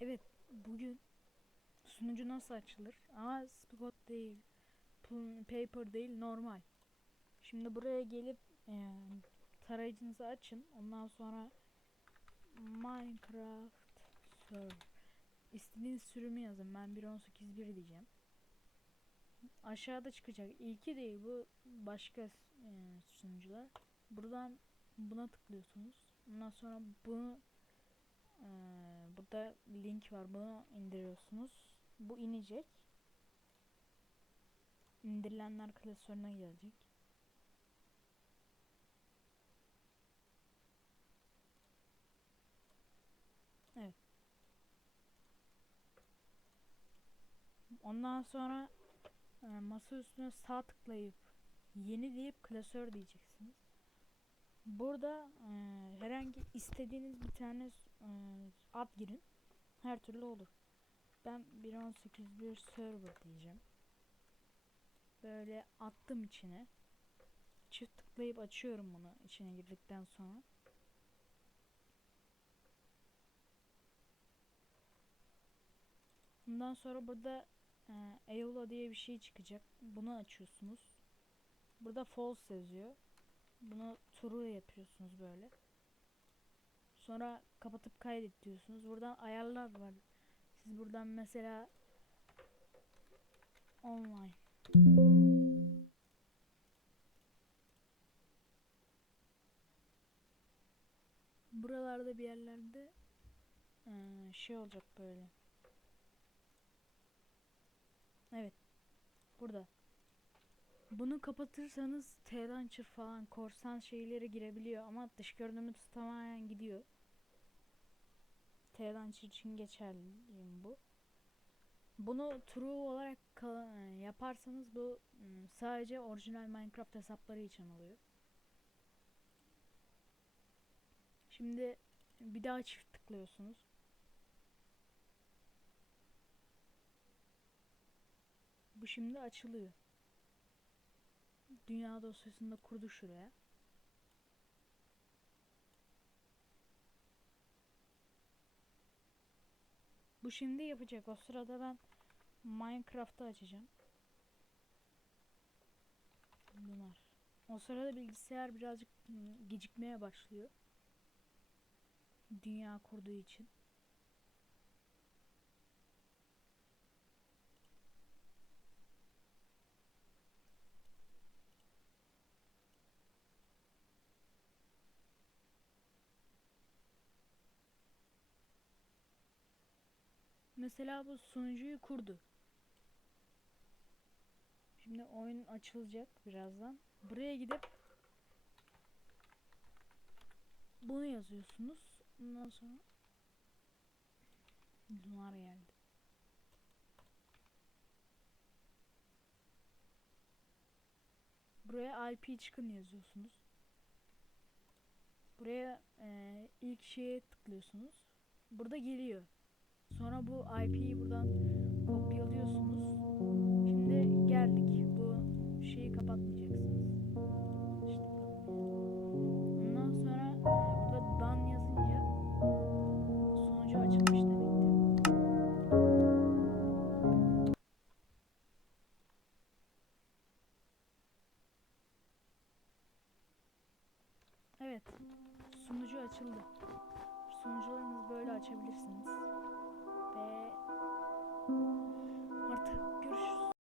Evet, bugün sunucu nasıl açılır? Ama spot değil, paper değil, normal. Şimdi buraya gelip e, tarayıcınızı açın. Ondan sonra Minecraft server. İstediğiniz sürümü yazın. Ben 1.18.1 diyeceğim. Aşağıda çıkacak. İlki değil bu başka e, sunucular. Buradan buna tıklıyorsunuz. Ondan sonra bunu e, burada link var. Bunu indiriyorsunuz. Bu inecek. İndirilenler klasörüne gelecek. Evet. Ondan sonra e, masa üstüne sağ tıklayıp yeni deyip klasör diyeceksiniz. Burada e, herhangi istediğiniz bir tane e, ad girin. Her türlü olur. Ben 1.18.1 server diyeceğim. Böyle attım içine. Çift tıklayıp açıyorum bunu içine girdikten sonra. Bundan sonra burada e, EULA diye bir şey çıkacak. Bunu açıyorsunuz. Burada false yazıyor. Bunu true yapıyorsunuz böyle. Sonra kapatıp kaydet diyorsunuz. Buradan ayarlar var. Siz buradan mesela online buralarda bir yerlerde şey olacak böyle. Evet. Burada. Bunu kapatırsanız T-Launcher falan korsan şeylere girebiliyor ama dış görünümü tamamen gidiyor. T-Launcher için geçerli bu. Bunu true olarak yaparsanız bu m, sadece orijinal Minecraft hesapları için oluyor. Şimdi bir daha çift tıklıyorsunuz. Bu şimdi açılıyor. Dünya dosyasında kurdu şuraya. Bu şimdi yapacak. O sırada ben Minecraft'ı açacağım. Bunlar. O sırada bilgisayar birazcık gecikmeye başlıyor. Dünya kurduğu için. Mesela bu sunucuyu kurdu. Şimdi oyun açılacak birazdan. Buraya gidip bunu yazıyorsunuz. Ondan sonra bunlar geldi. Buraya IP çıkın yazıyorsunuz. Buraya e, ilk şeye tıklıyorsunuz. Burada geliyor. Sonra bu IP'yi buradan kopyalıyorsunuz. Şimdi geldik. Bu şeyi kapatmayacaksınız. İşte. Ondan sonra e, burada done yazınca sonucu açılmış demektir. Evet. Sunucu açıldı. Sunucularınızı böyle açabilirsiniz. ve artık görüşürüz.